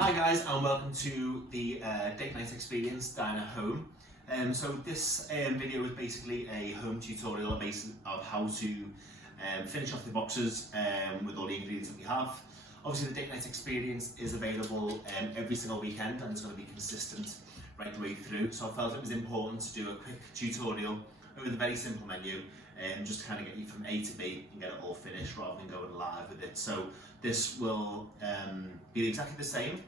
Hi guys, and welcome to the date night experience Dine at home. So this video is basically a home tutorial of how to finish off the boxes with all the ingredients that we have. Obviously the date night experience is available every single weekend and it's going to be consistent right the way through. So I felt it was important to do a quick tutorial over the very simple menu just to kind of get you from A to B and get it all finished rather than going live with it. So this will be exactly the same.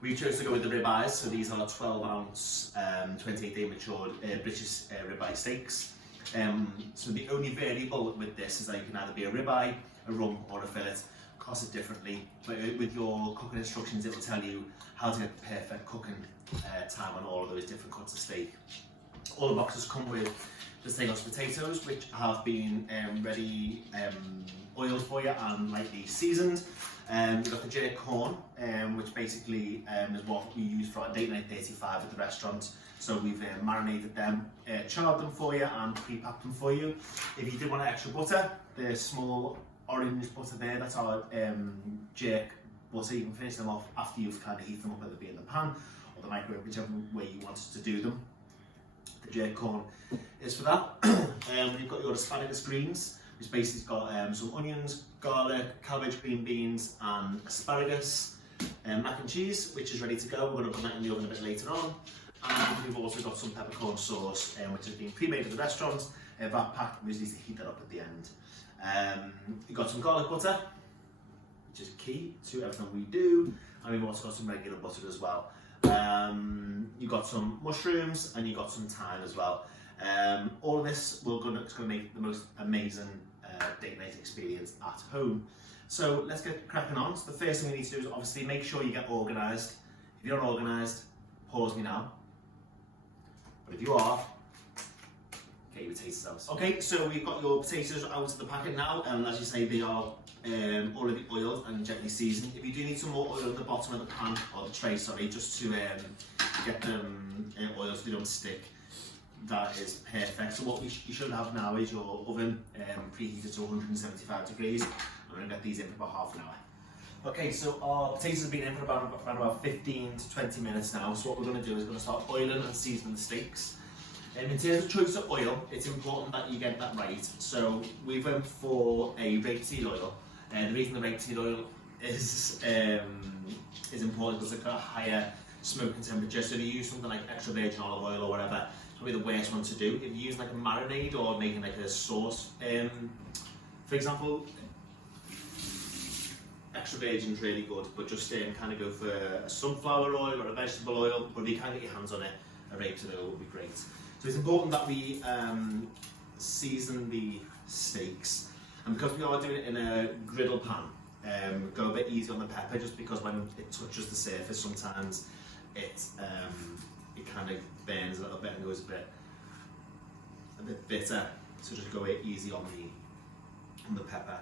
We chose to go with the ribeyes, so these are 12 ounce 28 day matured British ribeye steaks. So the only variable with this is that you can either be a ribeye, a rump or a fillet, cost it differently, but with your cooking instructions it will tell you how to get the perfect cooking time on all of those different cuts of steak. All the boxes come with the steak potatoes, which have been ready oiled for you and lightly seasoned. We've got the jerk corn, which basically is what we use for our date night 35 at the restaurant. So we've marinated them, charred them for you and pre-packed them for you. If you do want extra butter, the small orange butter there, that's our jerk butter. You can finish them off after you've kind of heated them up, whether it be in the pan or the microwave, whichever way you want to do them. The jerk corn is for that. You've got your asparagus greens, which basically got some onions, garlic, cabbage, green beans and asparagus, mac and cheese, which is ready to go. We're going to put that in the oven a bit later on. And we've also got some peppercorn sauce, which has been pre-made at the restaurant, that packed. We just need to heat that up at the end. You've got some garlic butter, which is key to everything we do, and we've also got some regular butter as well. You've got some mushrooms and you've got some thyme as well. All of this it's going to make the most amazing date night experience at home. So let's get cracking on. So the first thing we need to do is obviously make sure you get organised. If you're not organised, pause me now. But if you are, get your potatoes out. Okay, so we've got your potatoes out of the packet now, and as you say, they are already oiled and gently seasoned. If you do need some more oil at the bottom of the pan, or the tray, sorry, just to get them oiled so they don't stick, that is perfect. So what you should have now is your oven preheated to 175 degrees. I'm going to get these in for about half an hour. Okay, so our potatoes have been in for about 15 to 20 minutes now. So what we're going to do is we're going to start oiling and seasoning the steaks. In terms of choice of oil, it's important that you get that right. So we went for a rapeseed oil. And the reason the rapeseed oil is important because it's got a higher smoking temperature. So if you use something like extra virgin olive oil or whatever, it's probably the worst one to do. If you use like a marinade or making like a sauce, for example, extra virgin is really good, but just kind of go for a sunflower oil or a vegetable oil. But if you can get your hands on it, a rapeseed oil would be great. So it's important that we season the steaks, and because we are doing it in a griddle pan, go a bit easy on the pepper, just because when it touches the surface sometimes it kind of burns a little bit and goes a bit bitter. So just go easy on the pepper.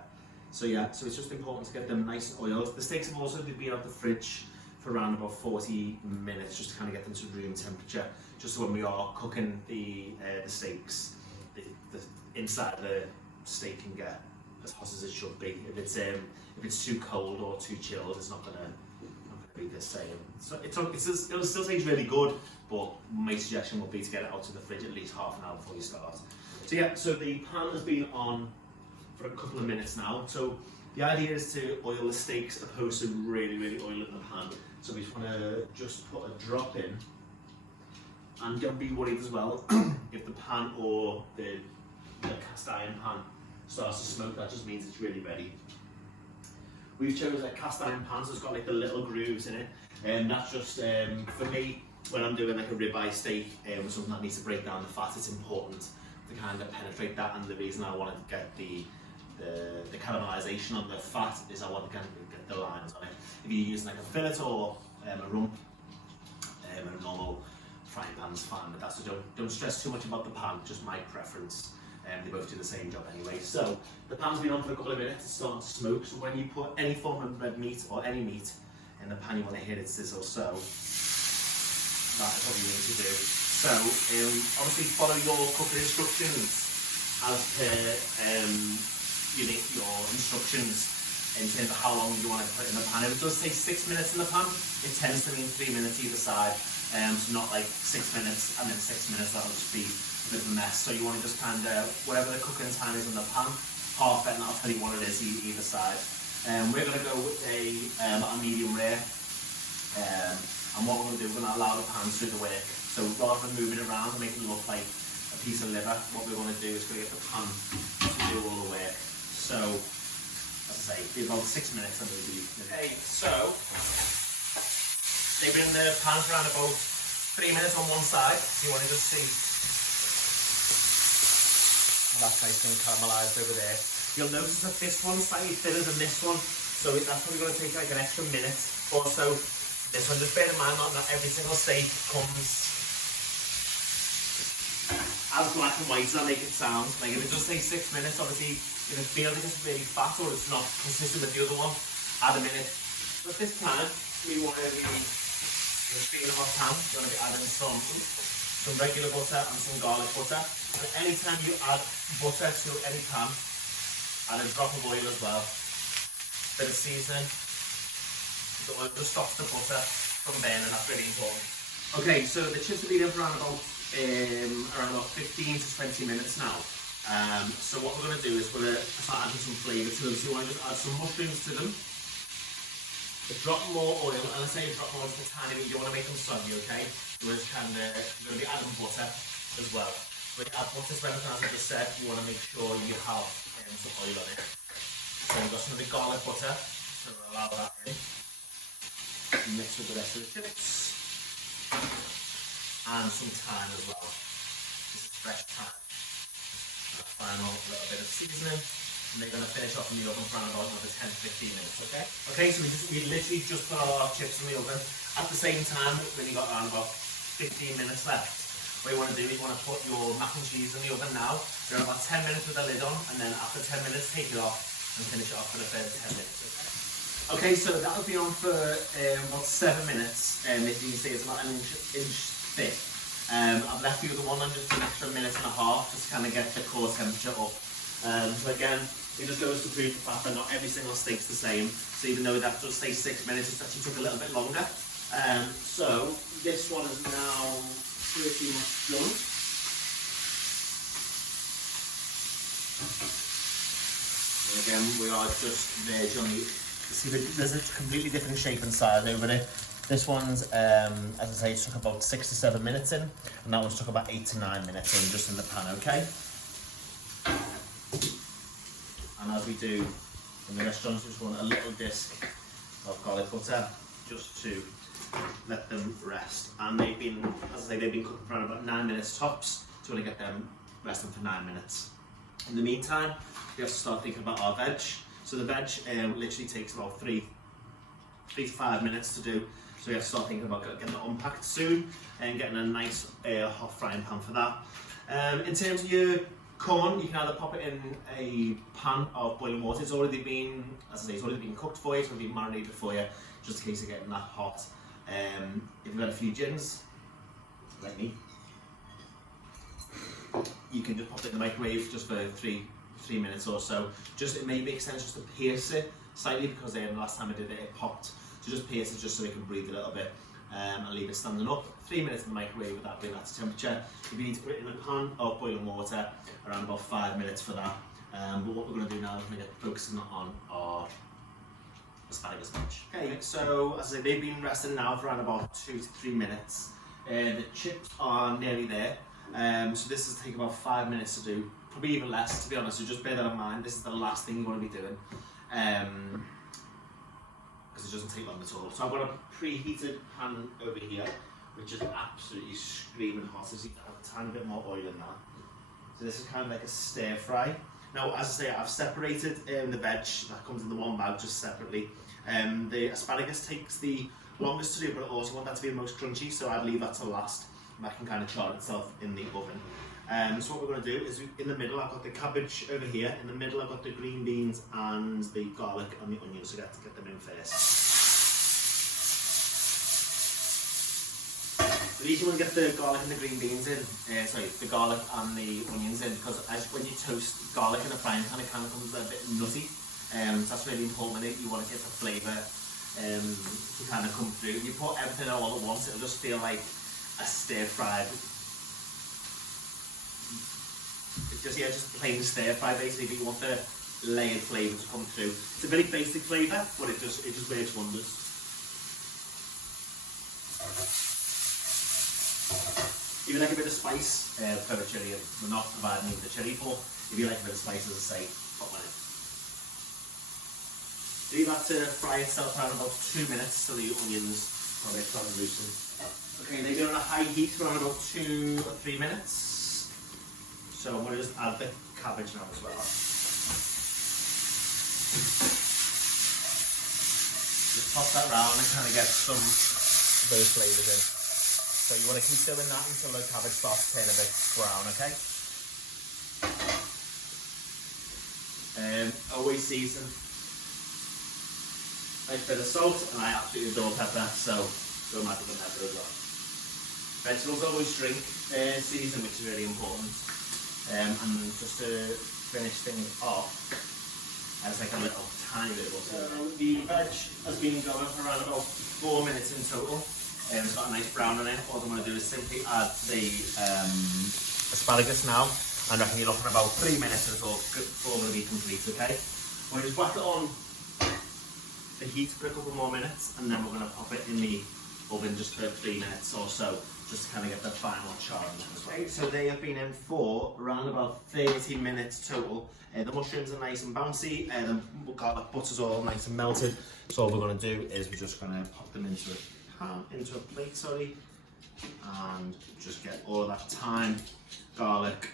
So yeah, so it's just important to get them nice and oiled. The steaks have also been out the fridge for around about 40 minutes, just to kind of get them to room temperature, just so when we are cooking the steaks, the inside of the steak can get as hot as it should be. If it's too cold or too chilled, it's not gonna be the same. So it'll still taste really good, but my suggestion would be to get it out of the fridge at least half an hour before you start. So yeah, so the pan has been on for a couple of minutes now. So the idea is to oil the steaks opposed to really oiling the pan. So we just want to put a drop in, and don't be worried as well if the pan or the cast iron pan starts to smoke. That just means it's really ready. We've chosen a cast iron pan, so it's got like the little grooves in it, and that's just for me when I'm doing like a ribeye steak with something that needs to break down the fat. It's important to kind of penetrate that, and the reason I wanted to get the caramelization on the fat is I want to kind of get the lines on it. If you're using like a fillet or a rump, a normal frying pan's fine, but that's so don't stress too much about the pan, just my preference. They both do the same job anyway. So the pan's been on for a couple of minutes, it's starting to smoke. So when you put any form of red meat or any meat in the pan, you want to hear it sizzle. So that is what you need to do. So obviously follow your cooking instructions as per your instructions. in terms of how long you want to put it in the pan. If it does take 6 minutes in the pan, it tends to mean 3 minutes either side. So not like 6 minutes and then 6 minutes, that'll just be a bit of a mess. So you want to just kind of, whatever the cooking time is in the pan, half it, and I'll tell you what it is either side. We're going to go with a medium rare. And what we're going to do, we're going to allow the pan to do the work. So rather than moving it around and making it look like a piece of liver, what we want to do is we're going to get the pan to do all the work. So, as I say, it'll be about 6 minutes and we'll be... Okay, so they've been in the pan for around about 3 minutes on one side. So you want to just see that's nice and caramelised over there. You'll notice that this one's slightly thinner than this one, so that's probably going to take like an extra minute or so. This one, just bear in mind not every single steak comes as black and white as I make it sound. Like if it does take 6 minutes, obviously if it feels like it's really fat or it's not consistent with the other one, add a minute. But this time, we want to be in a hot pan, you're going to be adding some regular butter and some garlic butter. And anytime you add butter to any pan, add a drop of oil as well. Bit of seasoning. The oil just stops the butter from burning, that's really important. Okay, so the chips have been in for around about 15 to 20 minutes now. So what we're going to do is we're going to start adding some flavour to them. So you want to just add some mushrooms to them. A drop more oil, and I say a drop more just a tiny bit, you don't want to make them soggy, okay? So we're just kind of, you're going to be adding butter as well. When you add butter to anything, as I just said, you want to make sure you have some oil on it. So we've got some of the garlic butter, so we'll allow that in. Mix with the rest of the chips and some thyme as well. This is fresh thyme. And a final little bit of seasoning, and they're going to finish off in the oven for around about another 10 to 15 minutes. Okay, so we literally just put our chips in the oven. At the same time, when you got around about 15 minutes left, what you want to do is you want to put your mac and cheese in the oven now. You're about 10 minutes with the lid on, and then after 10 minutes, take it off and finish it off for the further 10 minutes. Okay, so that'll be on for about 7 minutes. If you can see, it's about an inch thick. I've left the other one on just an extra minute and a half just to kind of get the core temperature up. So again, it just goes to prove the fact that not every single steak's the same. So even though that does say 6 minutes, it actually took a little bit longer. So this one is now pretty much done. And again, we are just verging on the... See, there's a completely different shape and size over there. This one's, as I say, it took about 6 to 7 minutes in, and that one's took about 8 to 9 minutes in, just in the pan, okay? And as we do in the restaurants, we just want a little disc of garlic butter, just to let them rest. And they've been, as I say, they've been cooking for around about 9 minutes tops, so we're going to get them resting for 9 minutes. In the meantime, we have to start thinking about our veg. So the veg literally takes about 3 to 5 minutes to do. So we have to start thinking about getting it unpacked soon and getting a nice hot frying pan for that. In terms of your corn, you can either pop it in a pan of boiling water. It's already been, as I say, it's already been cooked for you, it's already been marinated for you, just in case of getting that hot. If you've got a few gins, like me, you can just pop it in the microwave just for three minutes or so. Just, it may make sense just to pierce it slightly, because the last time I did it, it popped. So just pierce it just so it can breathe a little bit, and leave it standing up. 3 minutes in the microwave with that being at temperature. If you need to put it in a pan of boiling water, around about 5 minutes for that. But what we're going to do now is we're going to get focusing on our asparagus veg. Okay, so as I say, they've been resting now for around about 2 to 3 minutes. The chips are nearly there. So this will take about 5 minutes to do, probably even less, to be honest. So just bear that in mind. This is the last thing you want to be doing, because it doesn't take long at all. So I've got a preheated pan over here, which is absolutely screaming hot. So you can have a tiny bit more oil in that. So this is kind of like a stir fry. Now, as I say, I've separated the veg that comes in the one bag just separately. The asparagus takes the longest to do, but I also want that to be the most crunchy, so I'd leave that to last. That can kind of char itself in the oven. So what we're going to do is, in the middle I've got the cabbage over here, in the middle I've got the green beans and the garlic and the onions, so we have to get them in first. The reason you want to get the garlic and the green beans in, the garlic and the onions in, because when you toast garlic in a frying pan, it kind of comes a bit nutty. So that's really important. You want to get the flavour to kind of come through. If you put everything all at once, it'll just feel like a stir-fried. Just plain stir-fry basically, but you want the layered flavour to come through. It's a very basic flavour, but it just works wonders. If you like a bit of spice for a chilli, we're not providing you with the chilli, but if you like a bit of spice, as I say, put one in. Leave that to fry itself around about 2 minutes till the onions probably loosen. Okay, they've been on a high heat for around about 2 or 3 minutes. So I'm going to just add the cabbage now as well. Just pop that round and kind of get some of those flavours in. So you want to keep doing that until the cabbage starts turning a bit brown, okay? Always season. Nice bit of salt, and I absolutely adore pepper, so don't matter the pepper as well. Vegetables always drink season, which is really important. And just to finish things off, I just like a little tiny bit of butter. The veg has been going for around about 4 minutes in total. It's got a nice brown on it. All I'm going to do is simply add the asparagus now. And I reckon you're looking at about 3 minutes or so before it's going to be complete, okay? We'll just whack it on the heat for a couple more minutes, and then we're going to pop it in the oven just for 3 minutes or so, just to kind of get the final char in as well. Okay, so they have been in for around about 30 minutes total. The mushrooms are nice and bouncy, the garlic butter's all nice and melted. So all we're going to do is we're just going to pop them into a plate, and just get all of that thyme, garlic,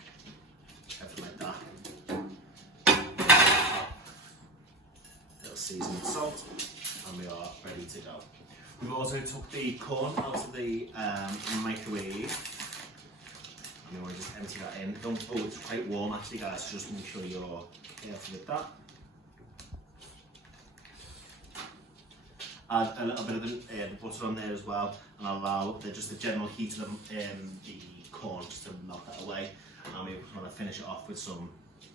everything like that. Little seasoned salt, and we are ready to go. We've also took the corn out of the microwave. You want to just empty that in. It's quite warm actually, guys, so just make sure you're careful with that. Add a little bit of the butter on there as well, and allow just the general heat of the corn just to melt that away. And we want to finish it off with some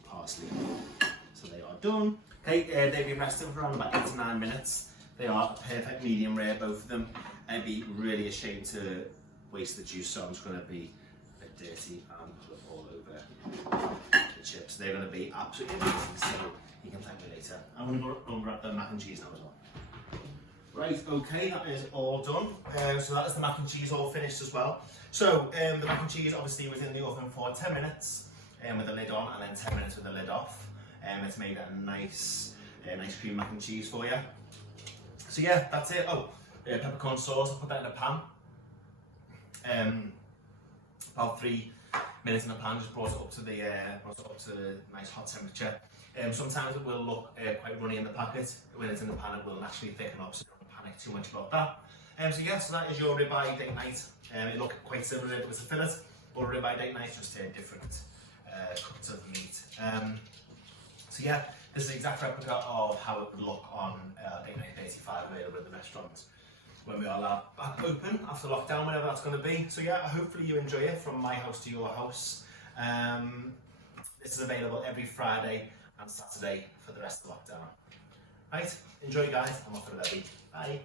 parsley. So they are done. Okay, they've been resting for around about 8 to 9 minutes. They are perfect medium rare, both of them. I'd be really ashamed to waste the juice, so I'm just going to be a bit dirty and put it all over the chips. They're going to be absolutely amazing, so you can thank me later. I'm going to go and grab the mac and cheese now as well. Right, okay, that is all done. So that is the mac and cheese all finished as well. So the mac and cheese obviously was in the oven for 10 minutes with the lid on, and then 10 minutes with the lid off. It's made a nice cream mac and cheese for you. So yeah, that's it. Oh, peppercorn sauce, I'll put that in a pan. About 3 minutes in the pan, just brought it up to the nice hot temperature. Sometimes it will look quite runny in the packet. When it's in the pan, it will naturally thicken up, so don't panic too much about that. So yeah, so that is your ribeye date night. It looked quite similar if it was a fillet, but ribeye date night, just different cuts of meat. So yeah, this is an exact replica of how it would look on date night 35 available in the restaurant when we are back open after lockdown, whenever that's going to be. So yeah, hopefully you enjoy it, from my house to your house. This is available every Friday and Saturday for the rest of the lockdown. Right, enjoy guys, I'm off at 11. Bye.